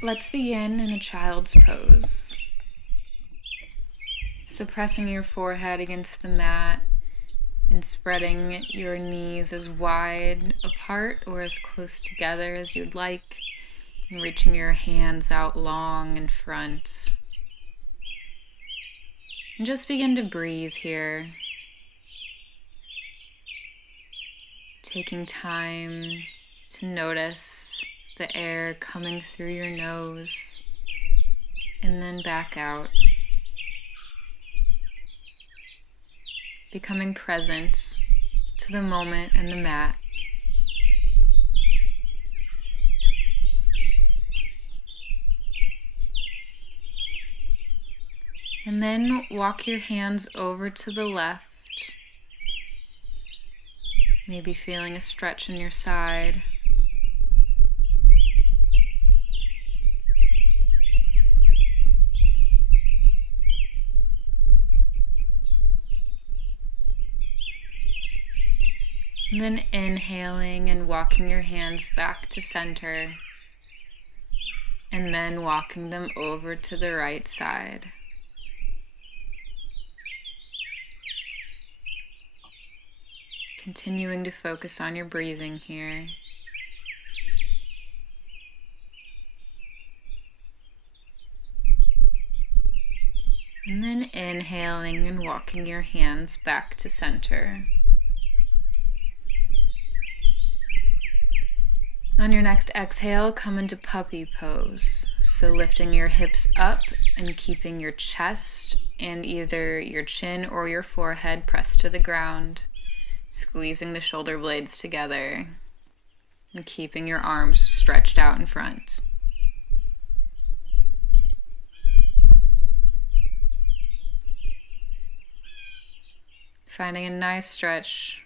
Let's begin in a child's pose. So pressing your forehead against the mat and spreading your knees as wide apart or as close together as you'd like, and reaching your hands out long in front. And just begin to breathe here, taking time to notice the air coming through your nose and then back out. Becoming present to the moment and the mat. And then walk your hands over to the left, maybe feeling a stretch in your side. And then inhaling and walking your hands back to center, and then walking them over to the right side. Continuing to focus on your breathing here. And then inhaling and walking your hands back to center. On your next exhale, come into puppy pose. So lifting your hips up and keeping your chest and either your chin or your forehead pressed to the ground. Squeezing the shoulder blades together and keeping your arms stretched out in front. Finding a nice stretch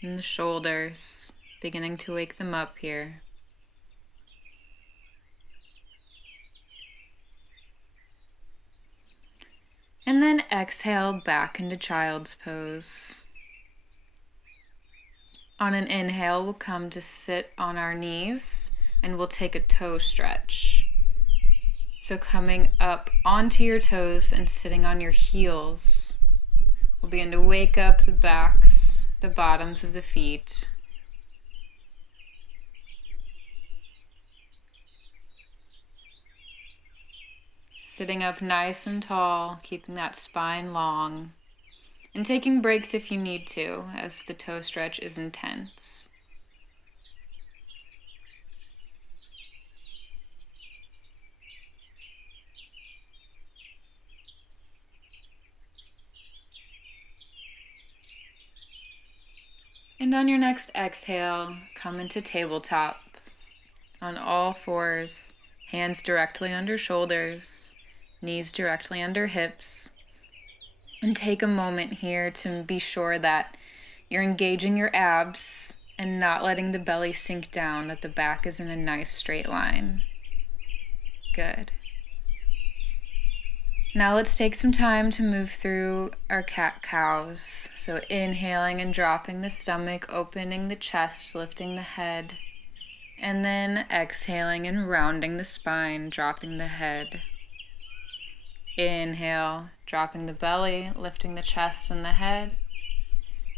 in the shoulders, beginning to wake them up here. And then exhale back into child's pose. On an inhale, we'll come to sit on our knees and we'll take a toe stretch. So coming up onto your toes and sitting on your heels. We'll begin to wake up the backs, the bottoms of the feet. Sitting up nice and tall, keeping that spine long. And taking breaks if you need to, as the toe stretch is intense. And on your next exhale, come into tabletop on all fours, hands directly under shoulders, knees directly under hips. And take a moment here to be sure that you're engaging your abs and not letting the belly sink down, that the back is in a nice straight line. Good. Now let's take some time to move through our cat-cows. So inhaling and dropping the stomach, opening the chest, lifting the head. And then exhaling and rounding the spine, dropping the head. Inhale, dropping the belly, lifting the chest and the head.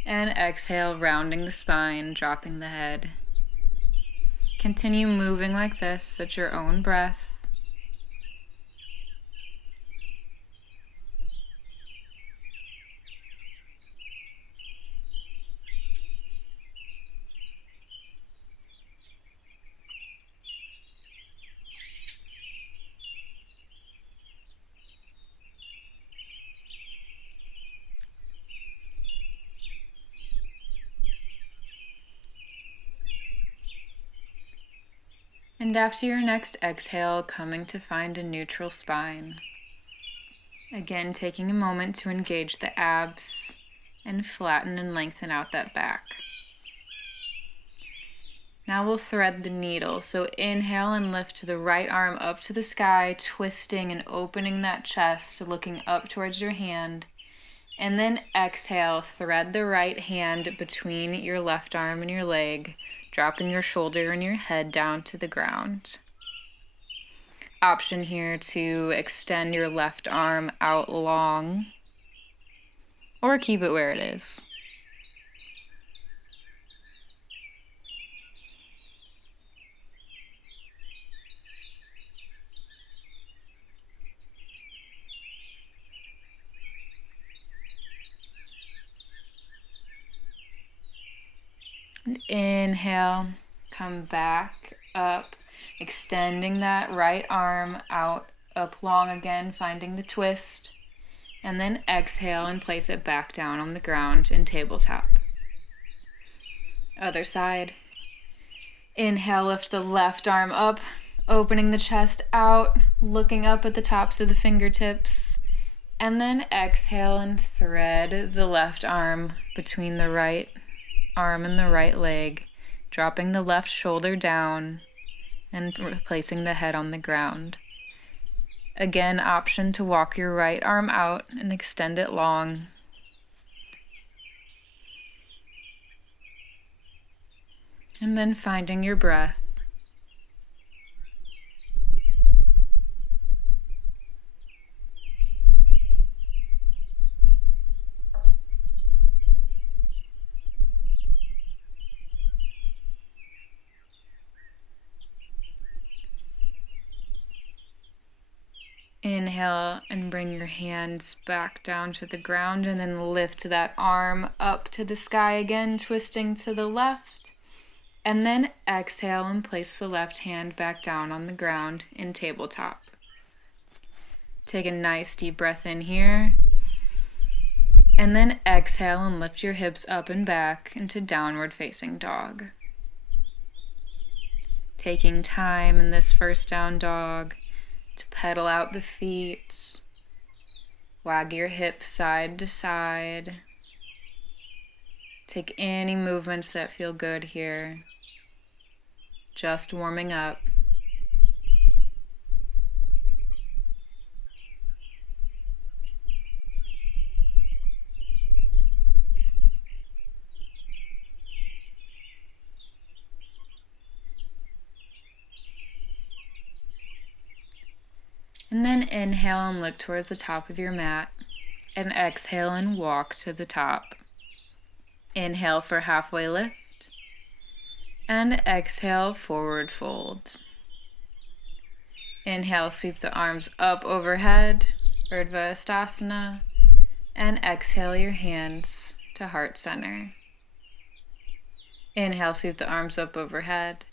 And exhale, rounding the spine, dropping the head. Continue moving like this at your own breath. And after your next exhale, coming to find a neutral spine. Again, taking a moment to engage the abs and flatten and lengthen out that back. Now we'll thread the needle. So inhale and lift the right arm up to the sky, twisting and opening that chest, looking up towards your hand. And then exhale, thread the right hand between your left arm and your leg, dropping your shoulder and your head down to the ground. Option here to extend your left arm out long or keep it where it is. And inhale, come back up, extending that right arm out, up long again, finding the twist. And then exhale and place it back down on the ground in tabletop. Other side. Inhale, lift the left arm up, opening the chest out, looking up at the tops of the fingertips. And then exhale and thread the left arm between the right arm and the right leg, dropping the left shoulder down and placing the head on the ground. Again, option to walk your right arm out and extend it long. And then finding your breath. Inhale and bring your hands back down to the ground and then lift that arm up to the sky again, twisting to the left. And then exhale and place the left hand back down on the ground in tabletop. Take a nice deep breath in here. And then exhale and lift your hips up and back into downward facing dog. Taking time in this first down dog to pedal out the feet, wag your hips side to side. Take any movements that feel good here. Just warming up. And then inhale and look towards the top of your mat. And exhale and walk to the top. Inhale for halfway lift. And exhale, forward fold. Inhale, sweep the arms up overhead, Urdhva Hastasana. And exhale your hands to heart center. Inhale, sweep the arms up overhead.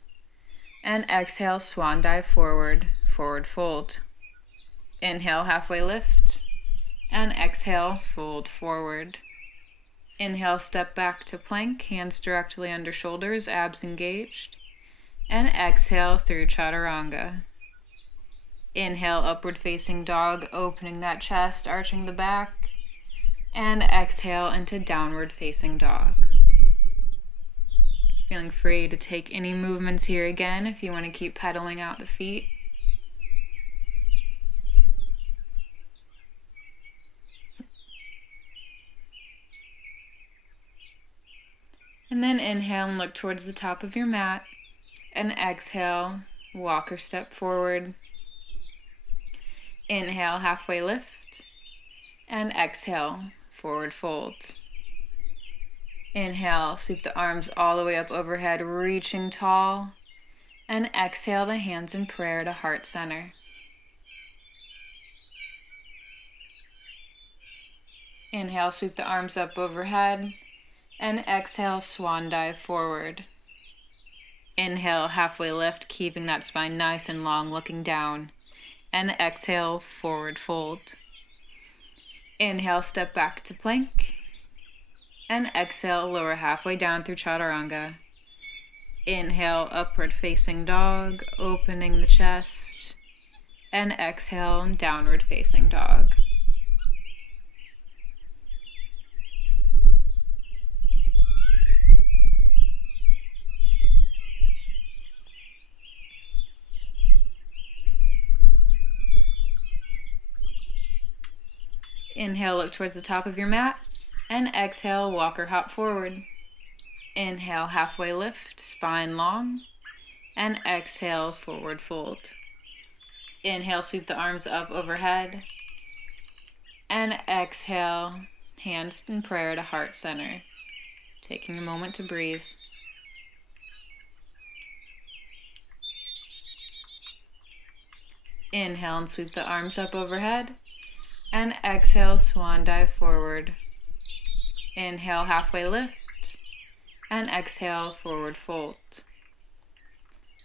And exhale, swan dive forward, forward fold. Inhale, halfway lift, and exhale, fold forward. Inhale, step back to plank, hands directly under shoulders, abs engaged, and exhale through chaturanga. Inhale, upward facing dog, opening that chest, arching the back, and exhale into downward facing dog. Feeling free to take any movements here again if you want to keep pedaling out the feet. And then inhale and look towards the top of your mat. And exhale, walk or step forward. Inhale, halfway lift. And exhale, forward fold. Inhale, sweep the arms all the way up overhead, reaching tall. And exhale the hands in prayer to heart center. Inhale, sweep the arms up overhead. And exhale, swan dive forward. Inhale, halfway lift, keeping that spine nice and long, looking down. And exhale, forward fold. Inhale, step back to plank. And exhale, lower halfway down through chaturanga. Inhale, upward facing dog, opening the chest. And exhale, downward facing dog. Inhale, look towards the top of your mat, and exhale, walk or hop forward. Inhale, halfway lift, spine long, and exhale, forward fold. Inhale, sweep the arms up overhead. And exhale, hands in prayer to heart center. Taking a moment to breathe. Inhale and sweep the arms up overhead. And exhale, swan dive forward. Inhale, halfway lift. And exhale, forward fold.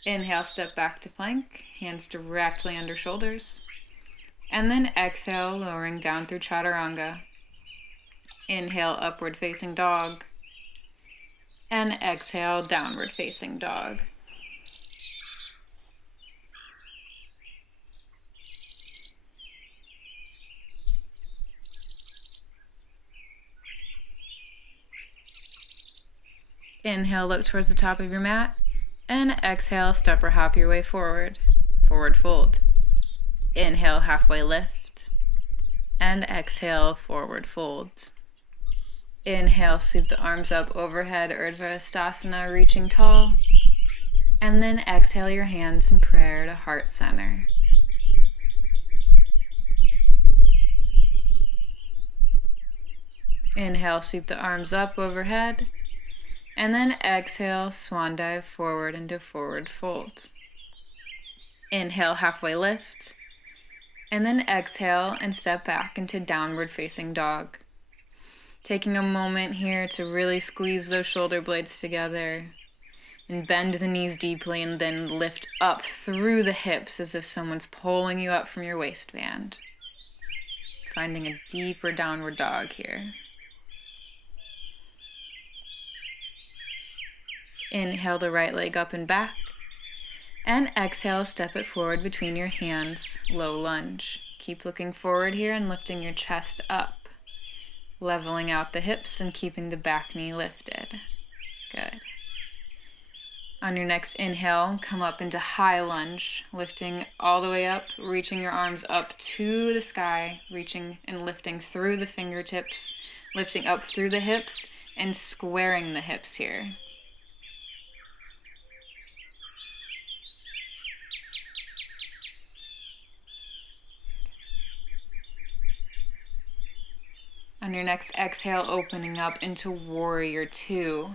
Inhale, step back to plank, hands directly under shoulders. And then exhale, lowering down through chaturanga. Inhale, upward facing dog. And exhale, downward facing dog. Inhale, look towards the top of your mat. And exhale, step or hop your way forward. Forward fold. Inhale, halfway lift. And exhale, forward fold. Inhale, sweep the arms up overhead, Urdhva Hastasana, reaching tall. And then exhale your hands in prayer to heart center. Inhale, sweep the arms up overhead. And then exhale, swan dive forward into forward fold. Inhale, halfway lift. And then exhale and step back into downward facing dog. Taking a moment here to really squeeze those shoulder blades together and bend the knees deeply and then lift up through the hips as if someone's pulling you up from your waistband. Finding a deeper downward dog here. Inhale the right leg up and back. And exhale, step it forward between your hands, low lunge. Keep looking forward here and lifting your chest up. Leveling out the hips and keeping the back knee lifted. Good. On your next inhale, come up into high lunge, lifting all the way up, reaching your arms up to the sky, reaching and lifting through the fingertips, lifting up through the hips and squaring the hips here. On your next exhale, opening up into warrior two.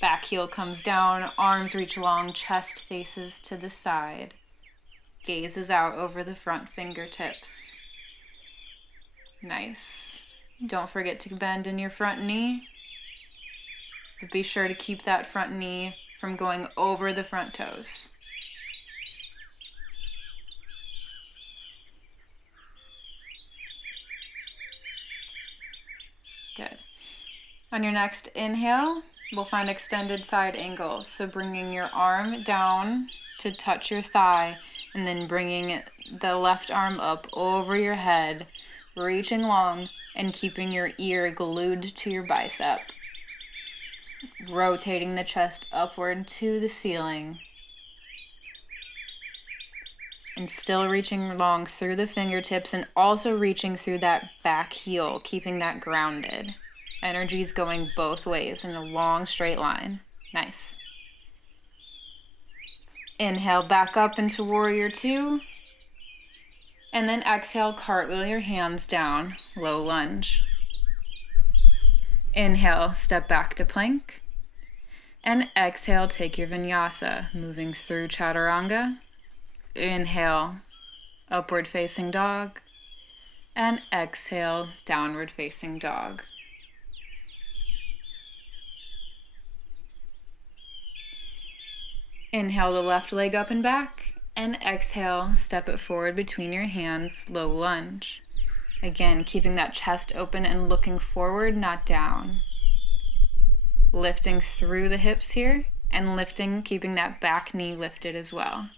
Back heel comes down, arms reach long, chest faces to the side. Gazes out over the front fingertips. Nice. Don't forget to bend in your front knee. But be sure to keep that front knee from going over the front toes. Good. On your next inhale, we'll find extended side angles. So bringing your arm down to touch your thigh and then bringing the left arm up over your head, reaching long and keeping your ear glued to your bicep. Rotating the chest upward to the ceiling. And still reaching long through the fingertips and also reaching through that back heel, keeping that grounded. Energy's going both ways in a long straight line. Nice. Inhale back up into warrior two. And then exhale, cartwheel your hands down, low lunge. Inhale, step back to plank. And exhale, take your vinyasa, moving through chaturanga. Inhale, upward facing dog. And exhale, downward facing dog. Inhale the left leg up and back. And exhale, step it forward between your hands, low lunge. Again, keeping that chest open and looking forward, not down. Lifting through the hips here and lifting, keeping that back knee lifted as well.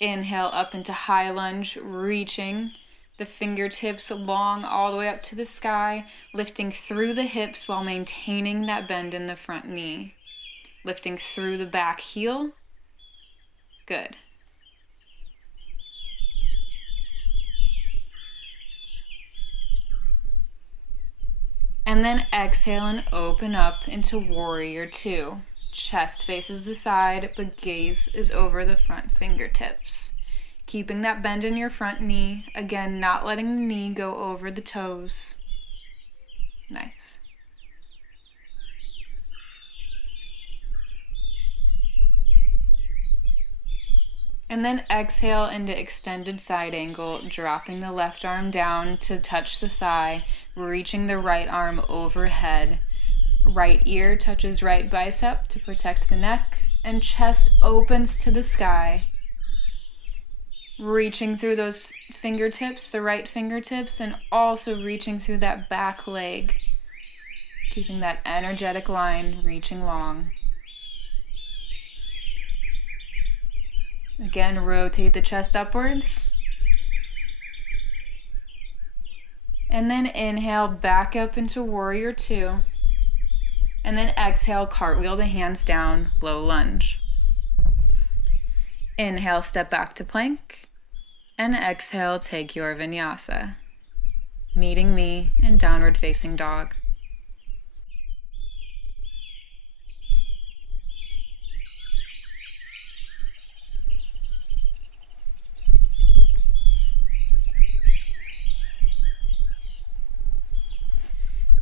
Inhale up into high lunge, reaching the fingertips long all the way up to the sky, lifting through the hips while maintaining that bend in the front knee. Lifting through the back heel. Good. And then exhale and open up into warrior two. Chest faces the side, but gaze is over the front fingertips. Keeping that bend in your front knee. Again, not letting the knee go over the toes. Nice. And then exhale into extended side angle, dropping the left arm down to touch the thigh, reaching the right arm overhead. Right ear touches right bicep to protect the neck, and chest opens to the sky. Reaching through those fingertips, the right fingertips, and also reaching through that back leg. Keeping that energetic line reaching long. Again, rotate the chest upwards. And then inhale, back up into warrior two. And then exhale, cartwheel the hands down, low lunge. Inhale, step back to plank. And exhale, take your vinyasa. Meeting me in downward facing dog.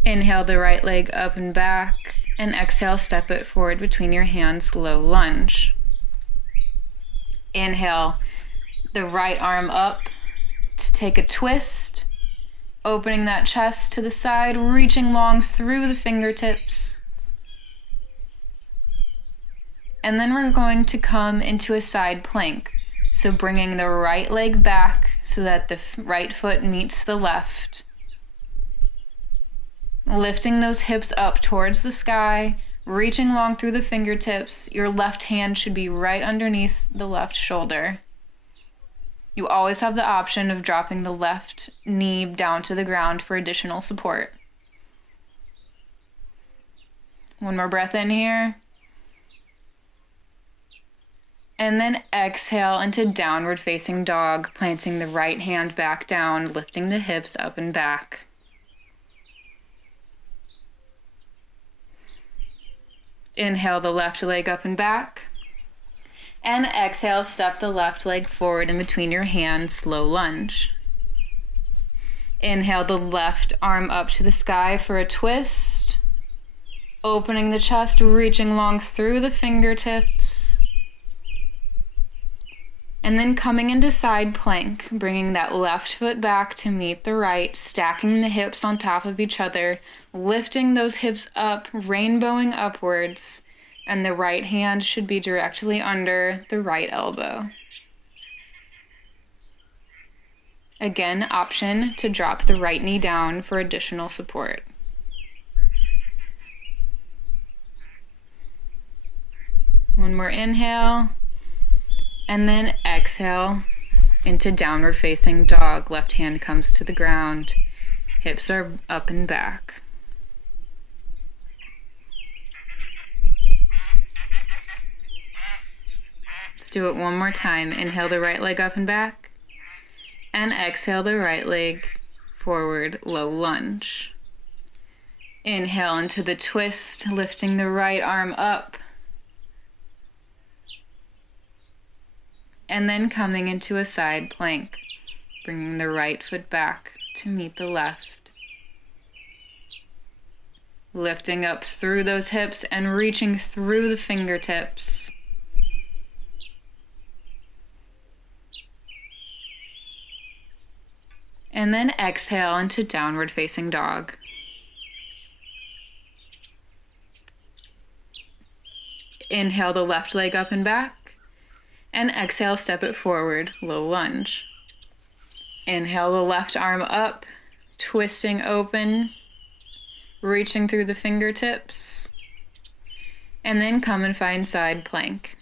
Inhale the right leg up and back, and exhale, step it forward between your hands, low lunge. Inhale the right arm up to take a twist, opening that chest to the side, reaching long through the fingertips. And then we're going to come into a side plank. So bringing the right leg back so that the right foot meets the left. Lifting those hips up towards the sky, reaching long through the fingertips. Your left hand should be right underneath the left shoulder. You always have the option of dropping the left knee down to the ground for additional support. One more breath in here. And then exhale into downward facing dog, planting the right hand back down, lifting the hips up and back. Inhale the left leg up and back. And exhale, step the left leg forward in between your hands, low lunge. Inhale the left arm up to the sky for a twist. Opening the chest, reaching long through the fingertips. And then coming into side plank, bringing that left foot back to meet the right, stacking the hips on top of each other, lifting those hips up, rainbowing upwards, and the right hand should be directly under the right elbow. Again, option to drop the right knee down for additional support. One more inhale. And then exhale into downward facing dog. Left hand comes to the ground. Hips are up and back. Let's do it one more time. Inhale the right leg up and back. And exhale the right leg forward, low lunge. Inhale into the twist, lifting the right arm up. And then coming into a side plank, bringing the right foot back to meet the left. Lifting up through those hips and reaching through the fingertips. And then exhale into downward facing dog. Inhale the left leg up and back. And exhale, step it forward, low lunge. Inhale the left arm up, twisting open, reaching through the fingertips. And then come and find side plank.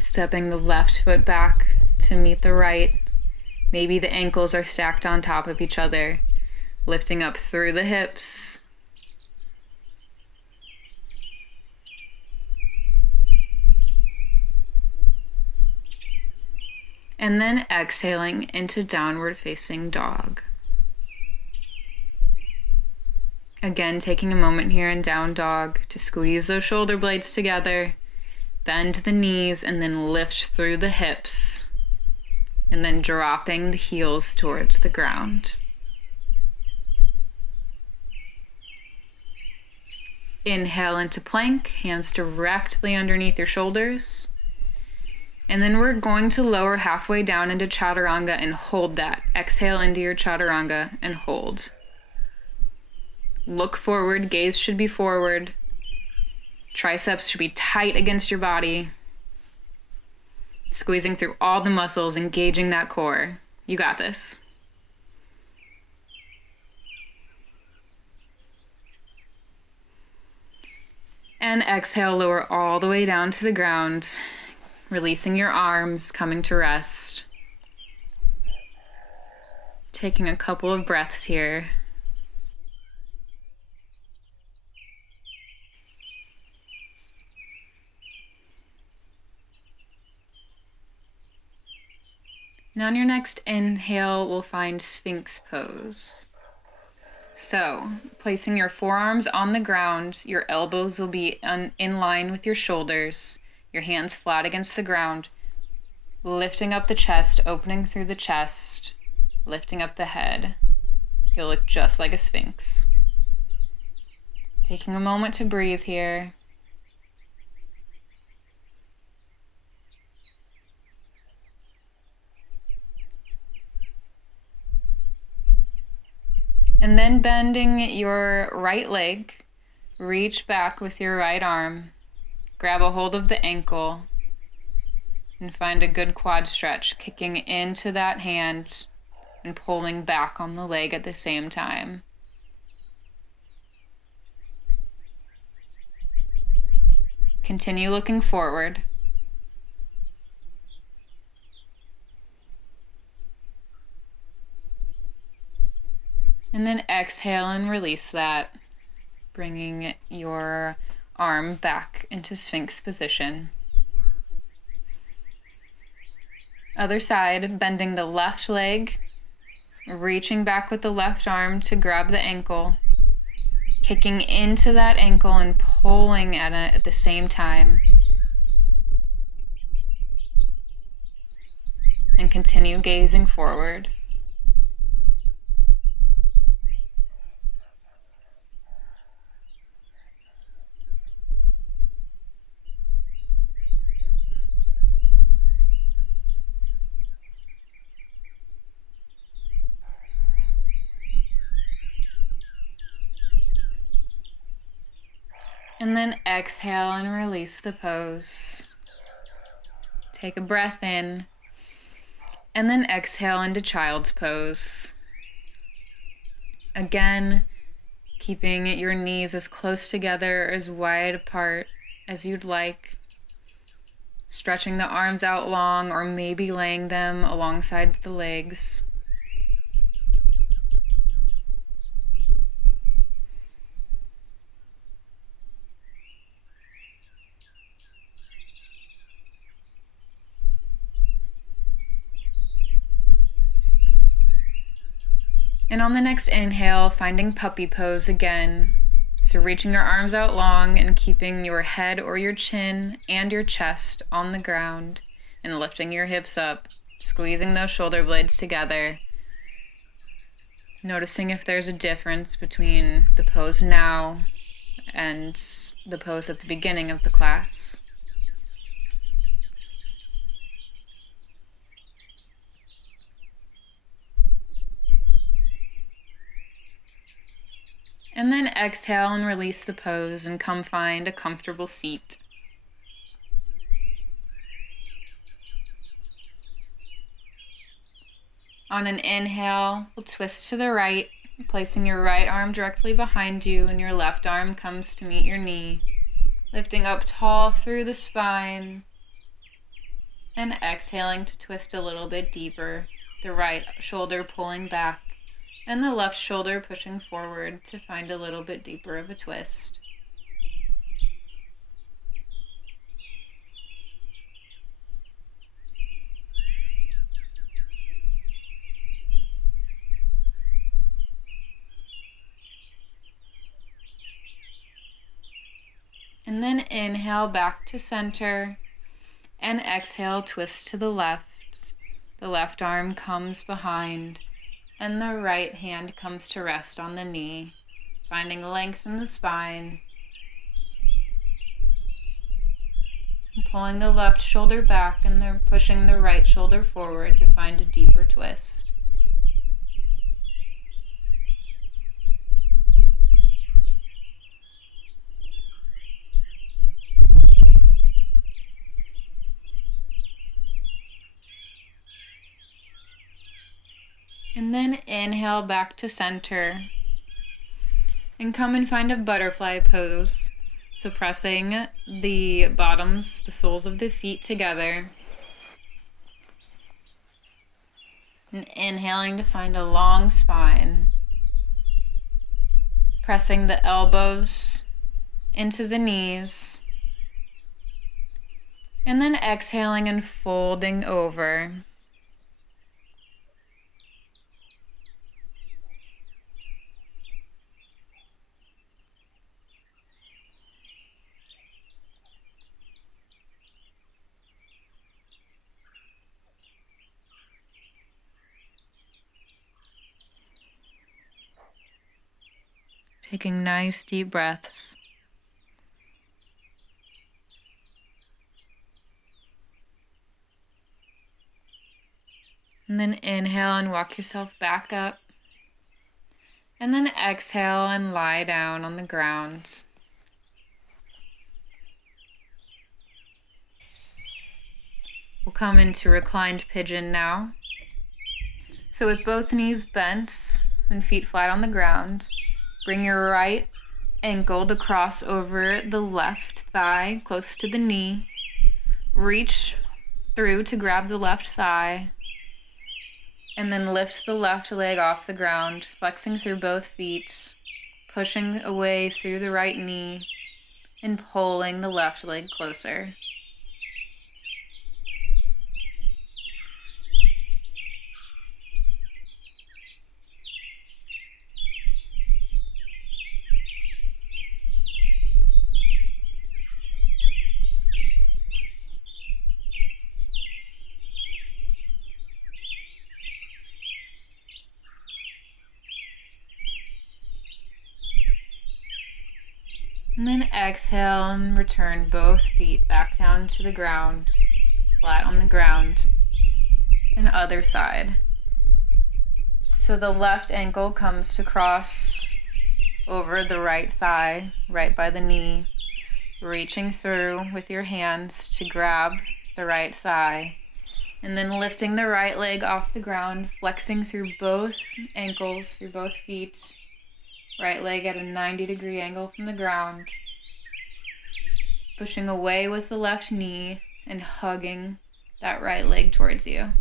Stepping the left foot back to meet the right. Maybe the ankles are stacked on top of each other, lifting up through the hips. And then exhaling into downward facing dog. Again, taking a moment here in down dog to squeeze those shoulder blades together, bend the knees, and then lift through the hips, and then dropping the heels towards the ground. Inhale into plank, hands directly underneath your shoulders. And then we're going to lower halfway down into chaturanga and hold that. Exhale into your chaturanga and hold. Look forward, gaze should be forward. Triceps should be tight against your body. Squeezing through all the muscles, engaging that core. You got this. And exhale, lower all the way down to the ground, releasing your arms, coming to rest. Taking a couple of breaths here. Now on your next inhale, we'll find Sphinx pose. So, placing your forearms on the ground, your elbows will be in line with your shoulders, your hands flat against the ground, lifting up the chest, opening through the chest, lifting up the head. You'll look just like a Sphinx. Taking a moment to breathe here. And then bending your right leg, reach back with your right arm, grab a hold of the ankle, and find a good quad stretch, kicking into that hand and pulling back on the leg at the same time. Continue looking forward. And then exhale and release that, bringing your arm back into Sphinx position. Other side, bending the left leg, reaching back with the left arm to grab the ankle, kicking into that ankle and pulling at it at the same time. And continue gazing forward. And then exhale and release the pose. Take a breath in. And then exhale into child's pose. Again, keeping your knees as close together, as wide apart as you'd like. Stretching the arms out long, or maybe laying them alongside the legs. And on the next inhale, finding puppy pose again. So reaching your arms out long and keeping your head or your chin and your chest on the ground and lifting your hips up, squeezing those shoulder blades together. Noticing if there's a difference between the pose now and the pose at the beginning of the class. And then exhale and release the pose and come find a comfortable seat. On an inhale, we'll twist to the right, placing your right arm directly behind you and your left arm comes to meet your knee, lifting up tall through the spine and exhaling to twist a little bit deeper, the right shoulder pulling back and the left shoulder pushing forward to find a little bit deeper of a twist. And then inhale back to center. And exhale, twist to the left. The left arm comes behind. And the right hand comes to rest on the knee, finding length in the spine. And pulling the left shoulder back and then pushing the right shoulder forward to find a deeper twist. And then inhale back to center. And come and find a butterfly pose. So pressing the bottoms, the soles of the feet together. And inhaling to find a long spine. Pressing the elbows into the knees. And then exhaling and folding over. Taking nice deep breaths. And then inhale and walk yourself back up. And then exhale and lie down on the ground. We'll come into reclined pigeon now. So with both knees bent and feet flat on the ground, bring your right ankle to cross over the left thigh close to the knee. Reach through to grab the left thigh. And then lift the left leg off the ground, flexing through both feet, pushing away through the right knee, and pulling the left leg closer. And then exhale and return both feet back down to the ground, flat on the ground, and other side. So the left ankle comes to cross over the right thigh, right by the knee, reaching through with your hands to grab the right thigh, and then lifting the right leg off the ground, flexing through both ankles, through both feet. Right leg at a 90-degree angle from the ground. Pushing away with the left knee and hugging that right leg towards you.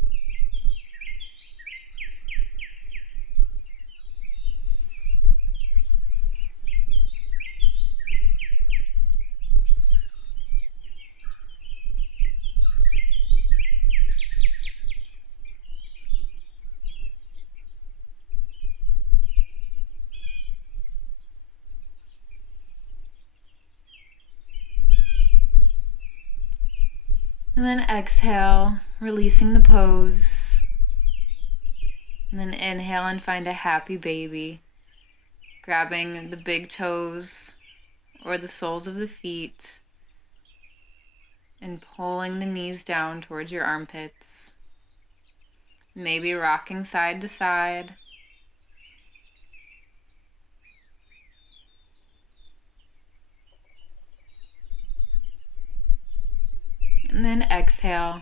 And then exhale, releasing the pose. And then inhale and find a happy baby. Grabbing the big toes or the soles of the feet and pulling the knees down towards your armpits. Maybe rocking side to side. And then exhale,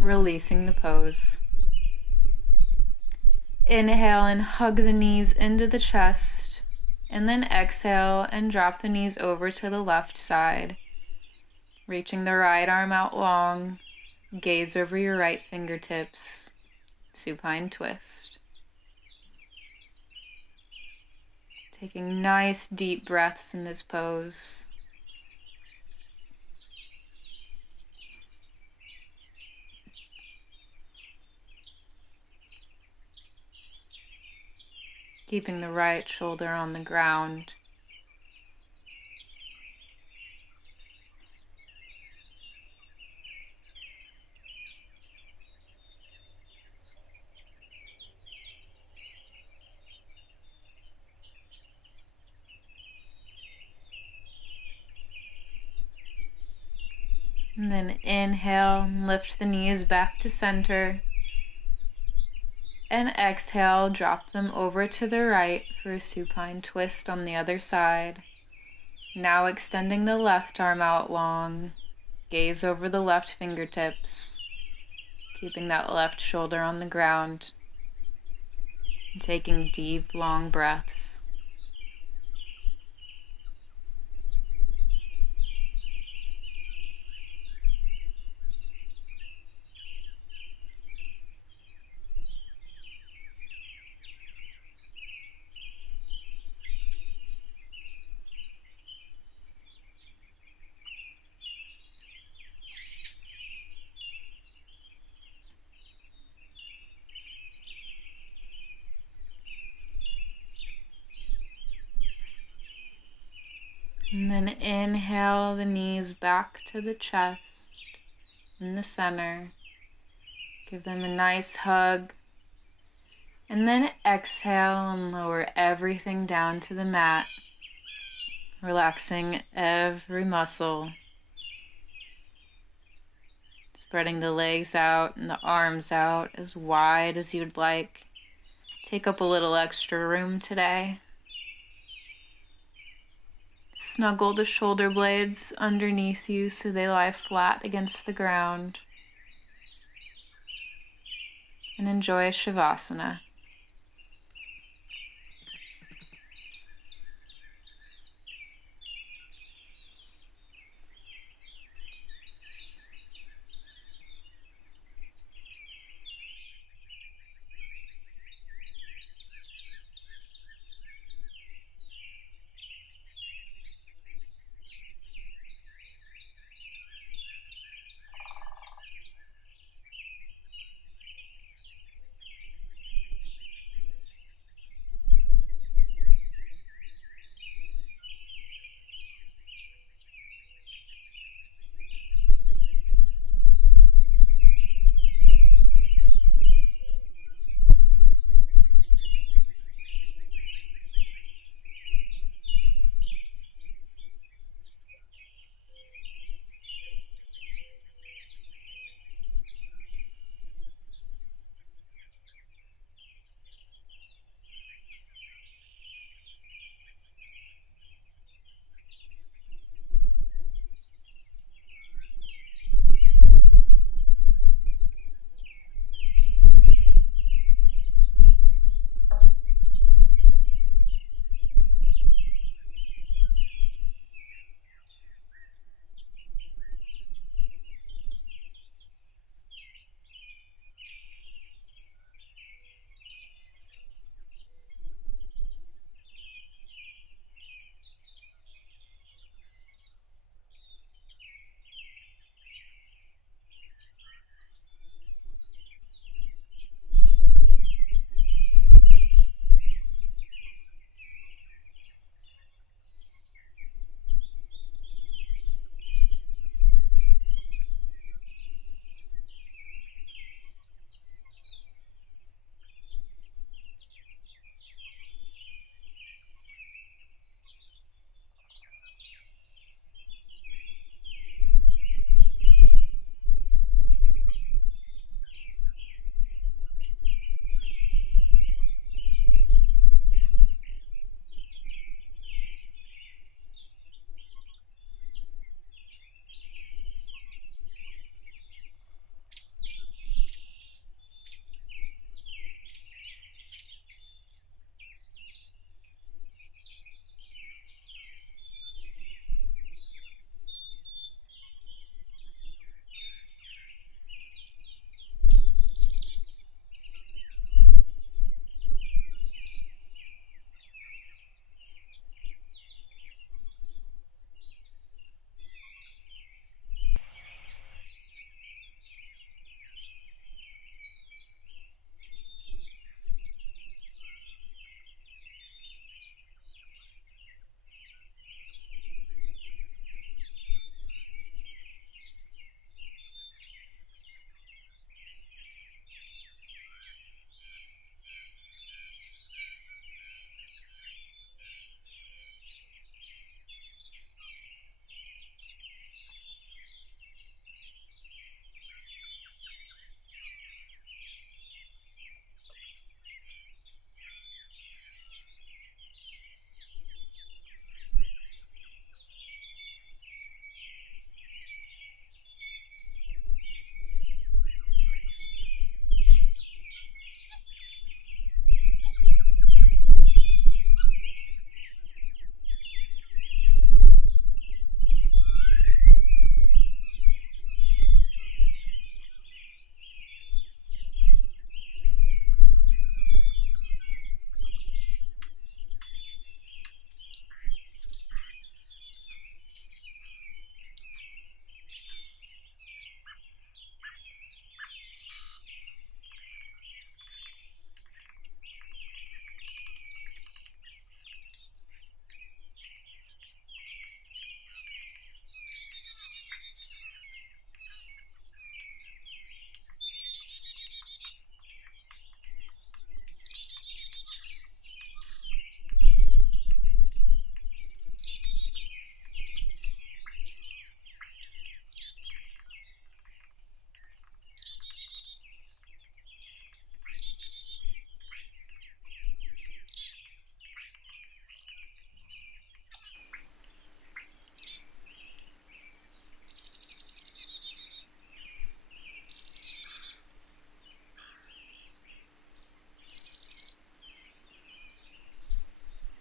releasing the pose. Inhale and hug the knees into the chest. And then exhale and drop the knees over to the left side. Reaching the right arm out long. Gaze over your right fingertips. Supine twist. Taking nice deep breaths in this pose. Keeping the right shoulder on the ground. And then inhale, lift the knees back to center. And exhale, drop them over to the right for a supine twist on the other side. Now extending the left arm out long. Gaze over the left fingertips, keeping that left shoulder on the ground. And taking deep, long breaths. And then inhale the knees back to the chest in the center. Give them a nice hug. And then exhale and lower everything down to the mat, relaxing every muscle. Spreading the legs out and the arms out as wide as you'd like. Take up a little extra room today. Snuggle the shoulder blades underneath you so they lie flat against the ground. And enjoy Shavasana.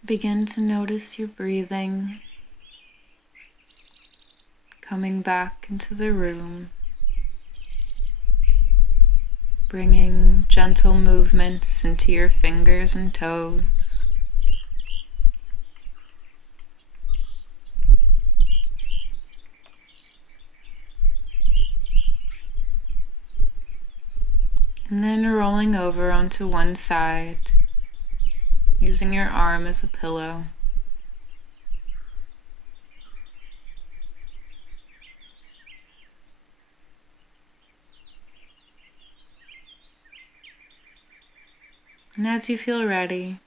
Begin to notice your breathing, coming back into the room, bringing gentle movements into your fingers and toes. And then rolling over onto one side, using your arm as a pillow. And as you feel ready,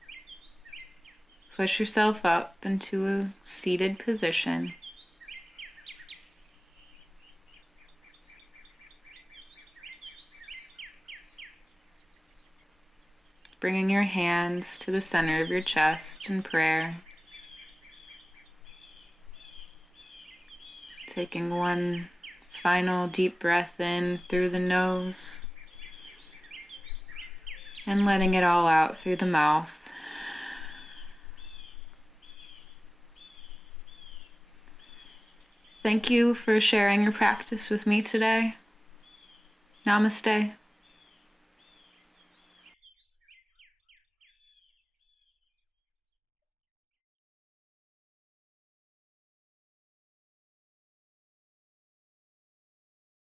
push yourself up into a seated position. Bringing your hands to the center of your chest in prayer. Taking one final deep breath in through the nose and letting it all out through the mouth. Thank you for sharing your practice with me today. Namaste.